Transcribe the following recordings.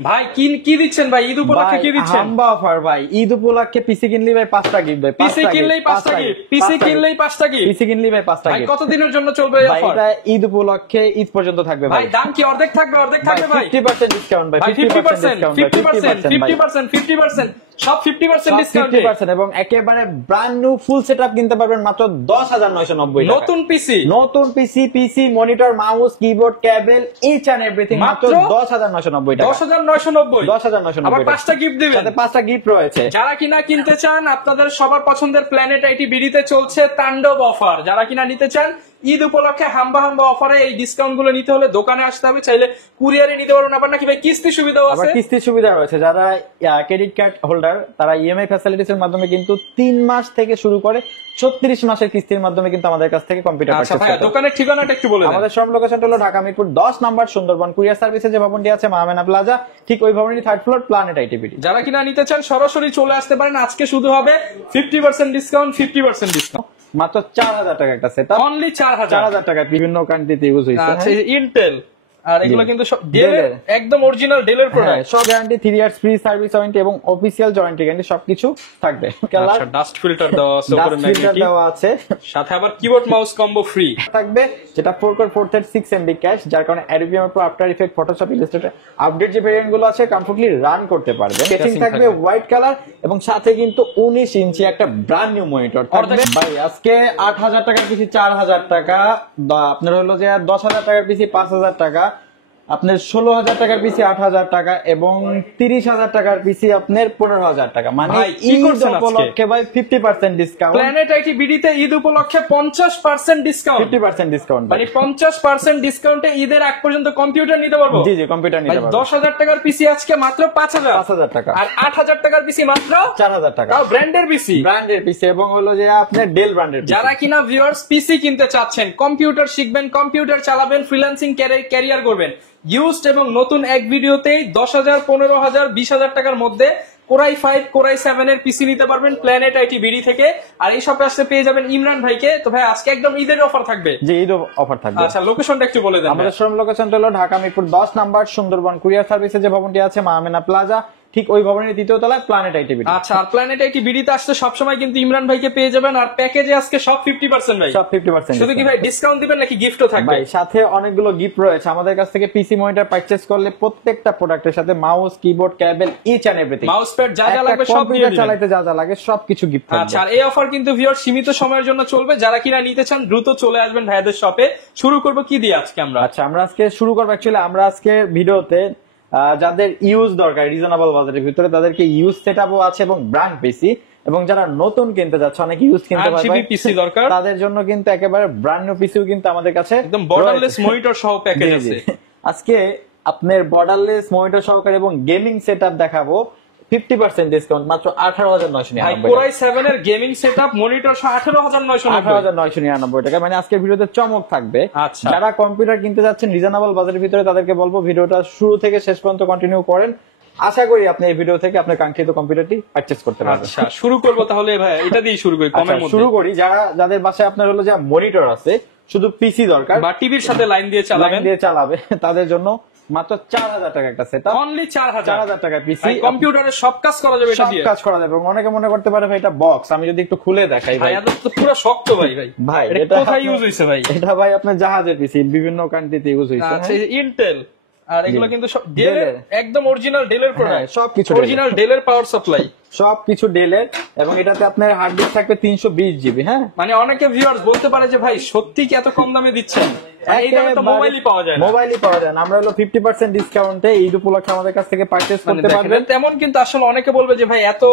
ভাই কি কি দিচ্ছেন ভাই? ঈদ উপলক্ষে কি দিচ্ছেন? হাম্বা অফার ভাই, ঈদ উপলক্ষে পিসি কিনলি ভাই 5টা গিফট ভাই। পিসি কিনলেই 5টা গিফট, পিসি কিনলেই 5টা গিফট, পিসি কিনলি ভাই 5টা ভাই গিফট। কতদিনের জন্য চলবে এই ভাই অফার? এটা ঈদ উপলক্ষে ঈদ পর্যন্ত থাকবে ভাই ভাই। দাম কি অর্ধেক থাকবে? অর্ধেক থাকবে ভাই। 50% ডিসকাউন্ট ভাই, 50% 50% 50% 50% সব 50% ডিসকাউন্ট 50% এবং একেবারে ব্র্যান্ড নিউ ফুল সেটআপ কিনতে পারবেন মাত্র 10990 টাকা। নতুন পিসি, নতুন PC monitor mouse keyboard cable each and everything মাত্র 10990 টাকা। 10990 10990 আবার 5টা গিফট দিবেন। সাথে 5টা গিফট রয়েছে। যারা কিনা কিনতে চান, আপনাদের সবার পছন্দের প্ল্যানেট আইটি বিডিতে চলছে তাণ্ডব অফার। যারা কিনা নিতে চান ঈদ উপলক্ষে হাম্বা অফারে এই ডিসকাউন্ট গুলো নিতে হলে দোকানে আসতে হবে, চাইলে কুরিয়ারে নিতে পারবেন। আবার নাকি ভাই কিস্তি সুবিধাও আছে? আবার কিস্তির সুবিধা রয়েছে। যারা ক্রেডিট কার্ড হোল্ডার তারা ইএমআই ফ্যাসিলিটিস এর মাধ্যমে কিন্তু 3 মাস থেকে শুরু করে 36 মাসের কিস্তির মাধ্যমে কিন্তু আমাদের কাছ থেকে কম্পিউটার পারচেজ করতে পারবেন। দোকানের ঠিকানাটা একটু বলে দেন। আমাদের সব লোকেশনটা হলো ঢাকা মিরপুর 10 নাম্বার সুন্দরবন কুরিয়ার সার্ভিসে যে ভবনটি আছে মাহমেনা প্লাজা, ঠিক ওই ভবনেরই 3rd ফ্লোর প্ল্যানেট আইটিবিডি। যারা কিনা নিতে চান সরাসরি চলে আসতে পারেন। আজকে শুধু হবে 50% ডিসকাউন্ট, 50% ডিসকাউন্ট, মাত্র 4000 টাকা একটা সেটআপ, অনলি 4000 টাকা। বিভিন্ন কান্ট্রিতে ইউজ হইছে। আচ্ছা ইন্টেল আর এগুলো কিন্তু সব ডেলের, একদম অরিজিনাল ডেলের প্রোডাক্ট। সব guarantee 3 years free service warranty এবং অফিশিয়াল ওয়ারেন্টি গ্যারান্টি সবকিছু থাকবে। আচ্ছা ডাস্ট ফিল্টার দেওয়া আছে, উপরে ম্যাগনেটিক দেওয়া আছে, সাথে আবার কিবোর্ড মাউস কম্বো ফ্রি থাকবে, যেটা 4 কোর 4 থ্রেড 6 এমবি ক্যাশ, যার কারণে Adobe pro after effect Photoshop Illustrator update যে ভেরিয়েন্ট গুলো আছে কমফর্টলি রান করতে পারবেন। কেসিং থাকবে হোয়াইট কালার এবং সাথে কিন্তু 19 ইঞ্চি একটা ব্র্যান্ড নিউ মনিটর থাকবে। ভাই আজকে 8000 টাকার পিসি 4000 টাকা, আপনার হলো যে 10000 টাকার পিসি 5000 টাকা, আপনার 16000 টাকার পিসি 8000 টাকা এবং 30000 টাকার পিসি আপনার 15000 টাকা। মানে ঈদ উপলক্ষে ভাই 50% ডিসকাউন্ট। প্ল্যানেট আইটি বিডিতে ঈদ উপলক্ষে 50% ডিসকাউন্ট, 50% ডিসকাউন্ট, মানে 50% ডিসকাউন্টে ঈদের আগ পর্যন্ত কম্পিউটার নিতে পারবো। জি জি কম্পিউটার নিতে পারবো। 10000 টাকার পিসি আজকে মাত্র 5000 টাকা আর 8000 টাকার পিসি মাত্র 4000 টাকা। তাও ব্র্যান্ডের পিসি, ব্র্যান্ডের পিসি এবং হলো যে আপনার ডেল ব্র্যান্ডের। যারা কিনা ভিউয়ার্স পিসি কিনতে চাচ্ছেন, কম্পিউটার শিখবেন, কম্পিউটার চালাবেন, ফ্রিল্যান্সিং ক্যারিয়ার করবেন, ইউজড এবং নতুন এক ভিডিওতেই 10,000 15,000 20,000 টাকার মধ্যে কোরাই 5 কোরাই 7 এর পিসি নিতে পারবেন প্ল্যানেট আইটি বিডি থেকে। আর এই সব কাছে পেয়ে যাবেন ইমরান ভাইকে। তো ভাই আজকে একদম ঈদের অফার থাকবে। জি ঈদ অফার থাকবে। আচ্ছা লোকেশনটা একটু বলে দেন। আমাদের শোরুম লোকেশনটা হলো ঢাকা মিরপুর 10 নাম্বার সুন্দরবন কুরিয়ার সার্ভিসে যে ভবনটি আছে মাহমেনা প্লাজা, ঠিক ওই ভবনের 3য় তলায় প্ল্যানেট আইটিবিডি। আচ্ছা আর প্ল্যানেট আইটি বিডিতে আসতে সবসময় কিন্তু ইমরান ভাইকে পেয়ে যাবেন। আর প্যাকেজে আজকে সব 50% ভাই, সব 50%। শুধু কি ভাই ডিসকাউন্ট দিবেন নাকি গিফটও থাকবে? ভাই সাথে অনেকগুলো গিফট রয়েছে। আমাদের কাছ থেকে পিসি মনিটর পারচেজ করলে প্রত্যেকটা প্রোডাক্টের সাথে mouse keyboard cable each and everything, mouse pad যা যা লাগবে সব দিয়ে দিবেন, চালাতে যা যা লাগে সবকিছু গিফট থাকবে। আচ্ছা আর এই অফার কিন্তু ভিউয়ার সীমিত সময়ের জন্য চলবে। যারা কিনা নিতে চান দ্রুত চলে আসবেন ভাইয়াদের শপে। শুরু করব কি দিয়ে আজকে আমরা? আচ্ছা আমরা আজকে শুরু করব, অ্যাকচুয়ালি আমরা আজকে ভিডিওতে যাদের ইউজ দরকার রিজনেবল বাজেটের ভিতরে তাদেরকে ইউজ সেটআপও আছে এবং ব্র্যান্ড পিসি, এবং যারা নতুন কিনতে যাচ্ছে অনেক ইউজ কিনতে পারবে পিসি দরকার তাদের জন্য কিন্তু একেবারে ব্র্যান্ড নিউ পিসিও কিন্তু আমাদের কাছে একদম বর্ডারলেস মনিটর সহ প্যাকেজ আছে। আজকে আপনার বর্ডারলেস মনিটর সহকারে এবং গেমিং সেটআপ দেখাবো 50% ডিসকাউন্ট মাত্র 18,999 কোরাই 7 এর গেমিং সেটআপ মনিটর সহ 18,999 টাকা। মানে আজকের ভিডিওতে চমক থাকবে। আচ্ছা যারা কম্পিউটার কিনতে যাচ্ছেন রিজনেবল বাজেটের ভিতরে তাদেরকে বলবো ভিডিওটা শুরু থেকে শেষ পর্যন্ত কন্টিনিউ করেন। আশা করি আপনি এই ভিডিও থেকে আপনার কাঙ্ক্ষিত কম্পিউটারটি পারচেজ করতে পারবেন। আচ্ছা শুরু করব তাহলে ভাই, এটা দিয়ে শুরু করি কমের মধ্যে। শুরু করি যাদের বাসায় আপনার হলো যে মনিটর আছে, শুধু পিসি দরকার বা টিভির সাথে লাইন দিয়ে চালাবে তাদের জন্য মাত্র 4000 টাকা একটা সেটআপ, অনলি 4000 টাকা পিসি। কম্পিউটারের সব কাজ করা যাবে এটা দিয়ে, সব কাজ করা যাবে। অনেকে মনে করতে পারে ভাই এটা বক্স, আমি যদি একটু খুলে দেখাই ভাই এটা তো পুরো শক্ত ভাই। ভাই এটা কোথায় ইউজ হইছে ভাই? এটা ভাই আপনার জাহাজের পিসি, বিভিন্ন কান্ট্রিতে ইউজ হইছে। আচ্ছা ইন্টেল আর এগুলো কিন্তু সব ডেলের, একদম অরিজিনাল ডেলের প্রোডাক্ট, সবকিছু অরিজিনাল ডেলের পাওয়ার সাপ্লাই, সবকিছু ডেলের। এবং এটাতে আপনার হার্ড ডিস্ক থাকবে 320 জিবি। হ্যাঁ মানে অনেকে ভিউয়ার্স বলতে পারে যে ভাই সত্যি কি এত কম দামে দিচ্ছেন? এই দামে তো মোবাইলই পাওয়া যায় না। মোবাইলই পাওয়া যায় না। আমরা হলো 50% ডিসকাউন্টে ঈদ উপলক্ষে আমাদের কাছ থেকে পারচেজ করতে পারবেন। তেমন কিন্তু আসলে অনেকে বলবে যে ভাই এত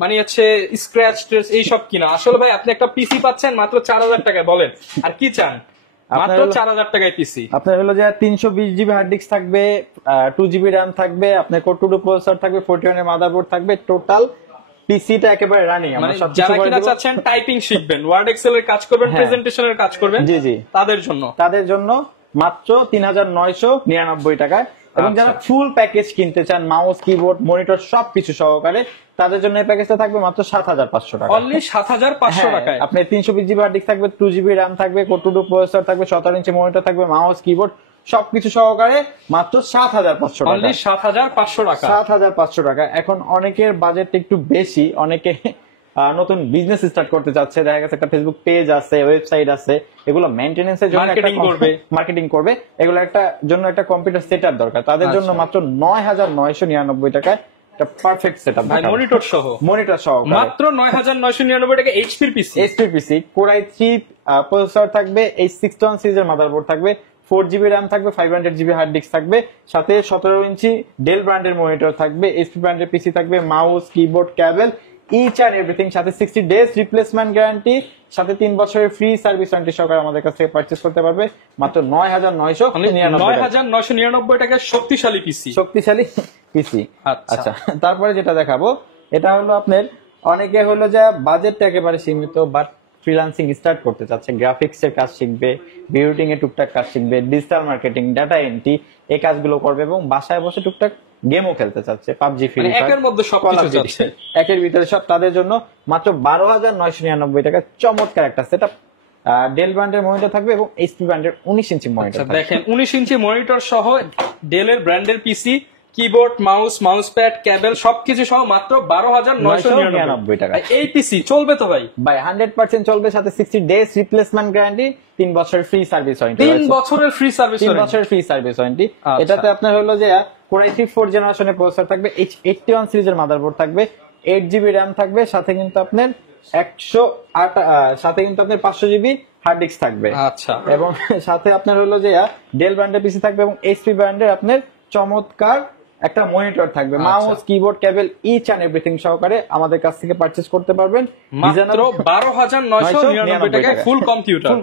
মানে হচ্ছে স্ক্র্যাচ টেস্ট এইসব কিনা। আসলে ভাই আপনি একটা পিসি পাচ্ছেন মাত্র 4000 টাকায়, বলেন আর কি চান? মাত্র 4000 টাকায় পিসি। আপনার হলো যে 320 জিবি হার্ড ডিস্ক থাকবে, 2 জিবি র্যাম থাকবে, আপনার কোর 2 প্রসেসর থাকবে, 41 এর মাদারবোর্ড থাকবে, টোটাল পিসিটা একেবারে রানিং। মানে যারা কিনা চাচ্ছেন টাইপিং শিখবেন, ওয়ার্ড এক্সেল এর কাজ করবেন, প্রেজেন্টেশনের কাজ করবেন, জি জি তাদের জন্য মাত্র 3999 টাকায়। এবং যারা ফুল প্যাকেজ কিনতে চান মাউস কিবোর্ড মনিটর সবকিছু সহকারে, তাদের জন্য এই প্যাকেজটা থাকবে মাত্র 7500 টাকা, অনলি 7500 টাকায়। আপনি 320 জিবি হার্ড ডিস্ক থাকবে, 2 জিবি র্যাম থাকবে, কোর 2 প্রসেসর থাকবে, 17 ইঞ্চি মনিটর থাকবে, মাউস কিবোর্ড সবকিছু সহকারে মাত্র 7,500 টাকা। অনলি 7,500 টাকা। 7,500 টাকা। এখন অনেকের বাজেট একটু বেশি, অনেকে নতুন বিজনেস স্টার্ট করতে চাচ্ছে, দেখা গেছে একটা ফেসবুক পেজ আছে, ওয়েবসাইট আছে, এগুলো মেইনটেনেন্সের জন্য মার্কেটিং করবে, এগুলো একটা জন্য একটা কম্পিউটার সেটআপ দরকার, তাদের জন্য মাত্র 9,999 টাকায় একটা পারফেক্ট সেটআপ, মনিটর সহ মাত্র 9,999 টাকা। এইচপি পিসি Core i3 প্রসেসর থাকবে, এই 61 সিরিজের মাদারবোর্ড থাকবে, 4GB RAM থাকবে, 500GB হার্ড ডিস্ক থাকবে, সাথে 17 ইঞ্চি ডেল ব্র্যান্ডের মনিটর থাকবে, এইচপি ব্র্যান্ডের পিসি থাকবে, mouse, keyboard, cable, each and everything, সাথে 60 ডেজ রিপ্লেসমেন্ট গ্যারান্টি, সাথে 3 বছরের ফ্রি সার্ভিস ওয়ারেন্টি সহকারে আমাদের কাছ থেকে পারচেজ করতে পারবে মাত্র 9,999 টাকা। শক্তিশালী পিসি আচ্ছা, তারপরে যেটা দেখাবো এটা হলো আপনার, অনেকে হলো যে বাজেটটা একেবারে সীমিত, বাট ফ্রিল্যান্সিং স্টার্ট করতে চাচ্ছে, গ্রাফিক্স এর কাজ শিখবে, বিউটিং এর টুকটাক কাজ শিখবে, ডিজিটাল মার্কেটিং, ডাটা এন্ট্রি, এই কাজগুলো করবে এবং বাসায় বসে টুকটাক গেমও খেলতে চাচ্ছে, পাবজি, ফ্রি ফায়ার, একের মধ্যে সবকিছু যাচ্ছে, একের ভিতরে সব, তাদের জন্য মাত্র 12,999 টাকা চমৎকার একটা সেটআপ। ডেল ব্র্যান্ডের মনিটর থাকবে এবং এইচপি ব্র্যান্ডের 19 ইঞ্চি মনিটর থাকবে। দেখেন 19 ইঞ্চি মনিটর সহ ডেলের ব্র্যান্ডের পিসি, কিবোর্ড, মাউস প্যাড, কেবল সবকিছু সহ মাত্র 12,999 টাকা। এই পিসি চলবে তো ভাই? 100% চলবে, সাথে 60 ডেজ রিপ্লেসমেন্ট গ্যারান্টি, 3 বছরের ফ্রি সার্ভিস ওয়ারেন্টি, 3 বছরের ফ্রি সার্ভিস ওয়ারেন্টি। এটাতে আপনার হলো যে Core i3 4th জেনারেশনের প্রসেসর থাকবে, H81 সিরিজের মাদারবোর্ড থাকবে, 8GB RAM থাকবে, সাথে কিন্তু আপনার 500GB হার্ড ডিস্ক থাকবে। আচ্ছা, এবং সাথে আপনার হলো যে ডেল ব্র্যান্ডের পিসি থাকবে এবং এইচপি ব্র্যান্ডের আপনার চমৎকার একটা মনিটর থাকবে, mouse, keyboard, cable, each and everything সহকারে আমাদের কাছ থেকে পারচেজ করতে পারবেন মাত্র 12,999 টাকায় ফুল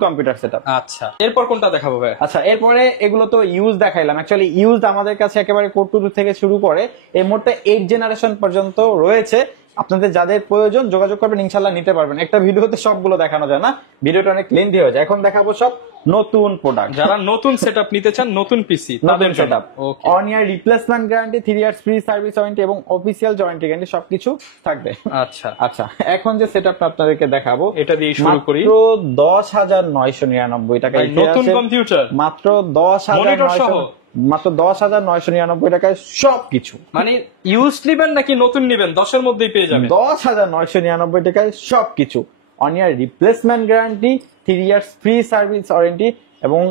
কম্পিউটার সেটআপ। আচ্ছা, এরপর কোনটা দেখাবো ভাই? আচ্ছা, এরপরে এগুলো তো ইউজ দেখাইলাম, অ্যাকচুয়ালি ইউজ আমাদের কাছে একেবারে কোর টু থেকে শুরু করে এই মুহূর্তে 8 জেনারেশন পর্যন্ত রয়েছে। আপনাদের যাদের প্রয়োজন যোগাযোগ করবেন, ইনশাআল্লাহ নিতে পারবেন। একটা ভিডিওতে সবগুলো দেখানো যায় না, ভিডিওটা অনেক লেন্থি হয়ে যায়। এখন দেখাবো সব নতুন প্রোডাক্ট, যারা নতুন সেটআপ নিতে চান, নতুন পিসি তাদের setup, on year replacement guarantee, 3 years free service warranty এবং অফিসিয়াল ওয়ারেন্টি গ্যারান্টি সবকিছু থাকবে। আচ্ছা, এখন যে সেটআপটা আপনাদেরকে দেখাবো এটা দিয়ে শুরু করি। মাত্র 10,999 টাকায় নতুন কম্পিউটার, মাত্র 10,999 টাকায় সবকিছু। মানে ইউজ নিবেন নাকি নতুন নিবেন, 10 মধ্যেই পেয়ে যাবেন। 10,999 টাকায় সবকিছু, on year replacement guarantee, 3 years free service warranty এবং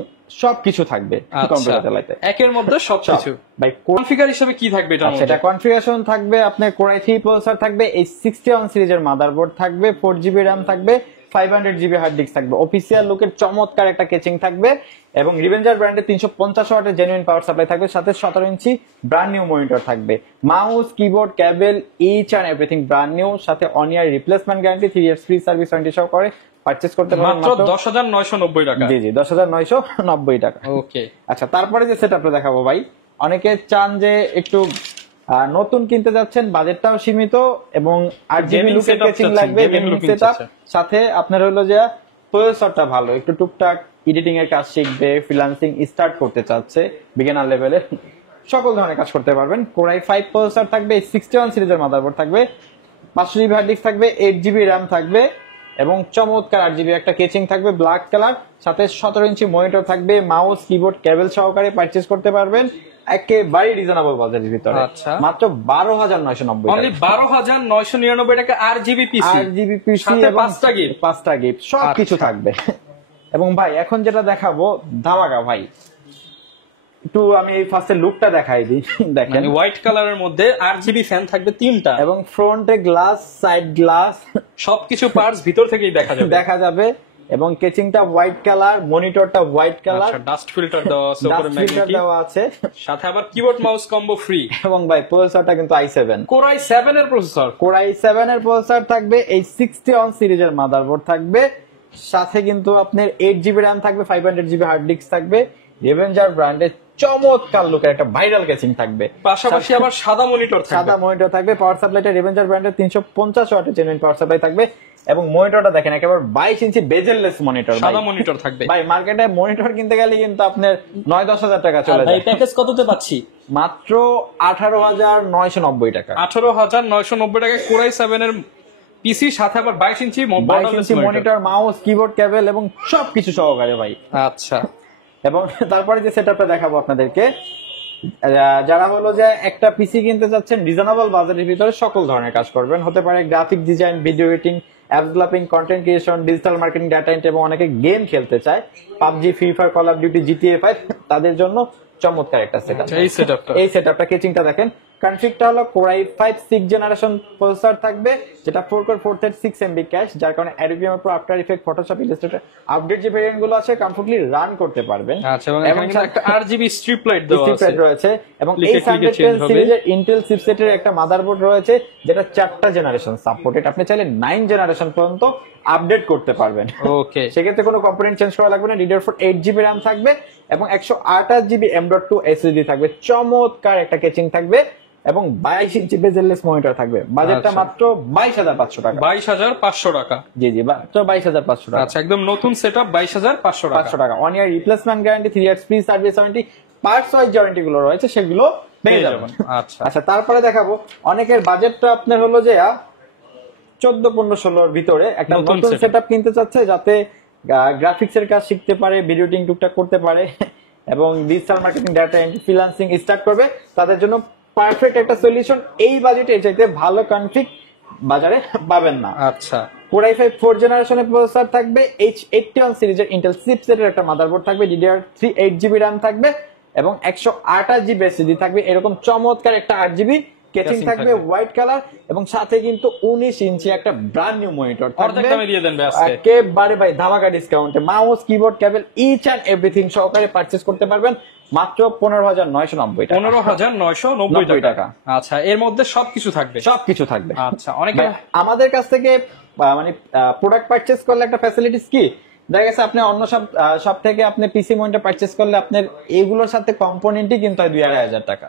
সবকিছু থাকবে কম্পিউটার চালাতে, একের মধ্যে সবকিছু। ভাই কনফিগার হিসেবে কি থাকবে এটা? সেটা কনফিগারেশন থাকবে আপনার Core i3 প্রসেসর থাকবে, এই 61 সিরিজের মাদারবোর্ড থাকবে, 4GB RAM থাকবে, 500GB হার্ড ডিস্ক থাকবে, অফিসিয়াল লুকের চমৎকার একটা কেচিং থাকবে এবং রিভেঞ্জার ব্র্যান্ডের 350 ওয়াটের জেনুইন পাওয়ার সাপ্লাই থাকবে, সাথে 17 ইঞ্চি ব্র্যান্ড নিউ মনিটর থাকবে, mouse, keyboard, cable, each and everything brand new, সাথে one year replacement guarantee, 3 years free service warranty সহ করে পারচেজ করতে পারবেন মাত্র 10,990 টাকা। জি 10,990 টাকা। ওকে, আচ্ছা, তারপরে যে সেটআপটা দেখাবো ভাই, অনেকে চান যে একটু নতুন কিনতে যাচ্ছেন, বাজেটটাও সীমিত এবং 8GB লুকের কেচিং লাগবে, গেমিং সেটআপ, সাথে আপনার হলো যে প্রসেসরটা ভালো, একটু টুকটাক এডিটিং এর কাজ শিখবে, ফ্রিল্যান্সিং স্টার্ট করতে চাচ্ছে, বিগিনার লেভেলে সকল ধরনের কাজ করতে পারবেন। Core i5 প্রসেসর থাকবে, 61 সিরিজের মাদারবোর্ড থাকবে, 500GB হার্ড ডিস্ক থাকবে, 8GB RAM থাকবে এবং চমৎকার 8GB একটা কেচিং থাকবে ব্ল্যাক কালার, সাথে 17 ইঞ্চি মনিটর থাকবে, মাউস, কিবোর্ড, কেবল সহকারে পারচেজ করতে পারবেন একেবারে রিজনেবল বাজেটের ভিতরে। আচ্ছা, মাত্র 12,990 টাকা, অনলি 12,999 টাকা। RGB পিসি এবং 5টা গিফট সবকিছু থাকবে। এবং ভাই এখন যেটা দেখাবো ধামাকা ভাই, একটু আমি ফার্স্টে লুকটা দেখাই দিই। দেখেন হোয়াইট কালারের মধ্যে RGB ফ্যান থাকবে 3টা এবং ফ্রন্টে গ্লাস, সাইড গ্লাস, সবকিছু পার্টস ভিতর থেকেই দেখা যাবে এবং কেচিংটা হোয়াইট কালার, মনিটরটা হোয়াইট কালার, ডাস্ট ফিল্টার দেওয়া আছে, উপরে ম্যাগনেটিক দেওয়া আছে, সাথে আবার কিবোর্ড মাউস কম্বো ফ্রি। এবং ভাই প্রসেসরটা কিন্তু i7 Core i7 এর প্রসেসর, Core i7 এর প্রসেসর থাকবে, এই 61 সিরিজের মাদারবোর্ড থাকবে, সাথে কিন্তু আপনার 8GB RAM থাকবে, 500GB হার্ড ডিস্ক থাকবে, রিভেঞ্জার ব্র্যান্ডের চমৎকার লুকের একটা ভাইরাল কেচিং থাকবে, পাশাপাশি আবার সাদা মনিটর থাকবে, পাওয়ার সাপ্লাইটা রিভেঞ্জার ব্র্যান্ডের 350 ওয়াটের জেনুইন পাওয়ার সাপ্লাই থাকবে এবং মনিটরটা দেখেন একেবারে 22 ইঞ্চি বেজেললেস মনিটর, সাদা মনিটর থাকবে। ভাই মার্কেটে মনিটর কিনতে গেলে কিন্তু আপনার 9-10 হাজার টাকা চলে যায়। প্যাকেজ কততে পাচ্ছি? মাত্র 18,990 টাকা। 18,990 টাকায় Core i7 এর পিসি, সাথে আবার 22 ইঞ্চি মনিটর, মাউস, কিবোর্ড, কেবল এবং সবকিছু সহকারে ভাই। আচ্ছা, এবং তারপরে যে সেটআপটা দেখাবো আপনাদেরকে, যারা হলো যে একটা পিসি কিনতে চাচ্ছেন রিজনেবল বাজেটের ভিতরে সকল ধরনের কাজ করবেন, হতে পারে graphic design, video editing, app developing, content creation, digital marketing, data entry এবং অনেকে গেম খেলতে চায়, PUBG, free fire, call of duty, GTA 5, তাদের জন্য চমৎকার একটা সেটআপ। এই সেটআপটা কেচিংটা দেখেন, কনফিগটা হলো Core i5 6th generation processor থাকবে, যেটা 4 কোর 436 এমবি ক্যাশ, যার কারণে Adobe Premiere Pro, after effect, Photoshop, Illustrator update যে ভেরিয়েন্ট গুলো আছে কমফোর্টলি রান করতে পারবেন। আচ্ছা, এবং এখানে কিন্তু একটা RGB স্ট্রিপ লাইট দেওয়া আছে, রয়েছে এবং এই 110 সিরিজের ইন্টেল চিপসেটের একটা মাদারবোর্ড রয়েছে, যেটা 4টা জেনারেশন সাপোর্টেড। আপনি চাইলে 9 জেনারেশন পর্যন্ত আপডেট করতে পারবেন। ওকে, সেক্ষেত্রে কোনো কম্পোনেন্ট চেঞ্জ করা লাগবে না। DDR4 8GB RAM থাকবে এবং 128GB M.2 SSD থাকবে। চমৎকার একটা কেচিং থাকবে এবং 22 ইঞ্চি বেজেললেস মনিটর থাকবে। বাজেটটা মাত্র 22,500 টাকা। 22,500 টাকা। জি জি, মাত্র 22,500 টাকা। আচ্ছা, একদম নতুন সেটআপ 22,500 টাকা। 1 ইয়ার replacement guarantee, 3 years free service warranty, parts wise warranty গুলো রয়েছে, সেগুলো পেয়ে যাবেন। আচ্ছা আচ্ছা, তারপরে দেখাবো অনেকের বাজেটটা আপনার হলো যে 14-15-16 এর ভিতরে একটা নতুন সেটআপ কিনতে চাচ্ছে, যাতে গ্রাফিক্স এর কাজ শিখতে পারে, ভিডিও এডিটিং টুকটাক করতে পারে এবং digital marketing, data entry, freelancing start করবে, তাদের জন্য পারফেক্ট একটা সলিউশন। এই বাজেটে এর চাইতে ভালো কনফিগ বাজারে পাবেন না। আচ্ছা, Core i5 4th জেনারেশনের প্রসেসর থাকবে, H81 সিরিজের ইন্টেল চিপসেটের একটা মাদারবোর্ড থাকবে, DDR3 8GB RAM থাকবে এবং 128GB SSD থাকবে। এরকম চমৎকার একটা 8GB কেচিং থাকবে, হোয়াইট কালার, এবং সাথে কিন্তু 19 ইঞ্চি একটা ব্র্যান্ড নিউ মনিটর থাকবে। একেবারে ভাই ধামাকা ডিসকাউন্টে mouse, keyboard, cable, each and everything সহকারে পারচেজ করতে পারবেন মাত্র 15,990 টাকা। 15,990 টাকা। আচ্ছা, এর মধ্যে সবকিছু থাকবে? সবকিছু থাকবে। আচ্ছা, অনেকে আমাদের কাছ থেকে মানে প্রোডাক্ট পারচেজ করলে একটা ফ্যাসিলিটিস কি, দেখা গেছে আপনি অন্য সব থেকে আপনি পিসি মনিটর পারচেজ করলে আপনার এগুলোর সাথে কম্পোনেন্টই কিনতে হয় 2,500 টাকা,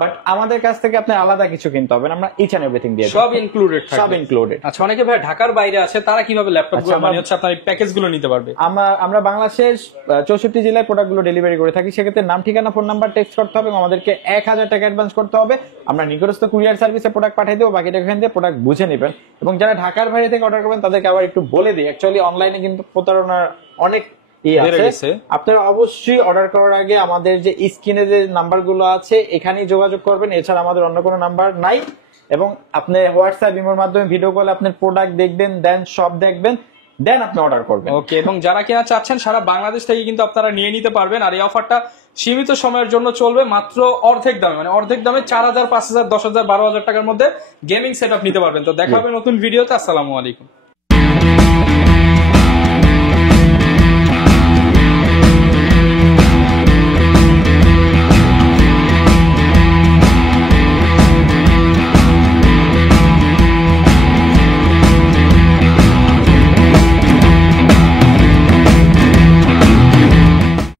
বাট আমাদের কাছ থেকে আপনি আলাদা কিছু কিনতে হবে না, আমরা ইচ এন্ড এভরিথিং দিয়ে সব ইনক্লুডেড থাকবে। সব ইনক্লুডেড। আচ্ছা, অনেকে ভাই ঢাকার বাইরে আছে, তারা কিভাবে ল্যাপটপগুলো মানে হচ্ছে আপনার এই প্যাকেজগুলো নিতে পারবে? আমরা বাংলাদেশের 64 জেলায় প্রোডাক্টগুলো ডেলিভারি করে থাকি। সেক্ষেত্রে নাম, ঠিকানা, ফোন নাম্বার টেক্সট করতে হবে এবং আমাদেরকে 1,000 টাকা অ্যাডভান্স করতে হবে। আমরা নিকটস্থ কুরিয়ার সার্ভিসে প্রোডাক্ট পাঠিয়ে দেবো, বাকিটা এখান থেকে প্রোডাক্ট বুঝে নেবেন। এবং যারা ঢাকার বাইরে থেকে অর্ডার করবেন তাদেরকে আবার একটু বলে দিই, অ্যাকচুয়ালি অনলাইনে কিন্তু প্রতারণার অনেক আপনারা অবশ্যই অর্ডার করার আগে আমাদের যে স্ক্রিনে যে নাম্বার গুলো আছে এখানেই যোগাযোগ করবেন, এছাড়া আমাদের অন্য কোনো নাম্বার নাই। এবং আপনি হোয়াটসঅ্যাপ, ইমোর মাধ্যমে ভিডিও কলে আপনার প্রোডাক্ট দেখবেন, দেন সব দেখবেন, দেন আপনি অর্ডার করবেন। ওকে, এবং যারা কেনা চাচ্ছেন সারা বাংলাদেশ থেকে কিন্তু আপনারা নিয়ে নিতে পারবেন। আর এই অফারটা সীমিত সময়ের জন্য চলবে, মাত্র অর্ধেক দামে, মানে অর্ধেক দামে 4,000, 5,000, 10,000, 12,000 টাকার মধ্যে গেমিং সেটআপ নিতে পারবেন। তো দেখা হবে নতুন ভিডিওতে। আসসালামু আলাইকুম।